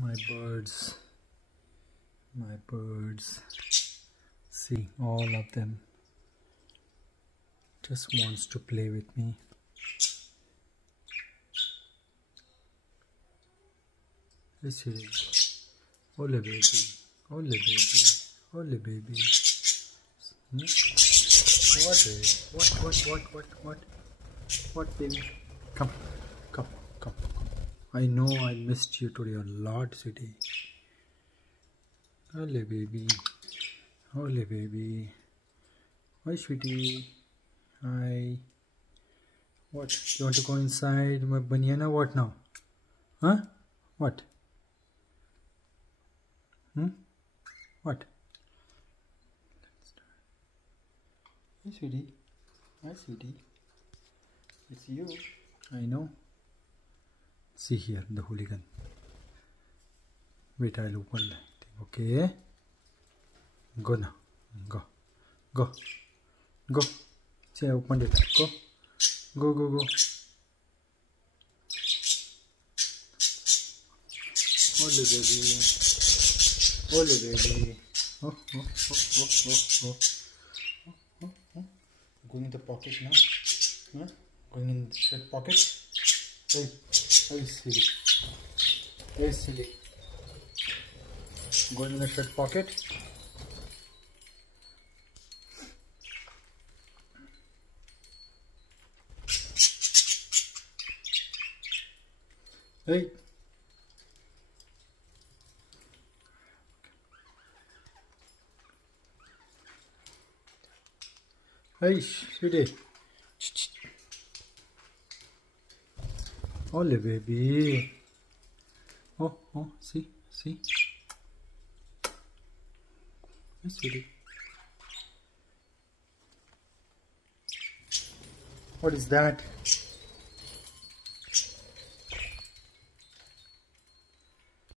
My birds. My birds. See, all of them just wants to play with me. Yes, it is. Ole baby. Ole baby. Ole baby. Hmm? What is? What, baby? Come. I know I missed you today a lot, sweetie. Ole baby. Ole baby. Hi, sweetie. Hi. What? You want to go inside my banana? What now? Huh? What? What? Hi, sweetie. Hi, sweetie. It's you. I know. See here, the hooligan. Wait, I'll open that thing. Okay. Go now. Go. See, I opened it. Go. Ole baby. Oh. Going in the pocket now. Huh? Going in the shirt pocket. Very silly. Going in the shirt pocket. Hey. Hey, sweetie. Ole baby. Oh, see. Hey, sweetie. What is that?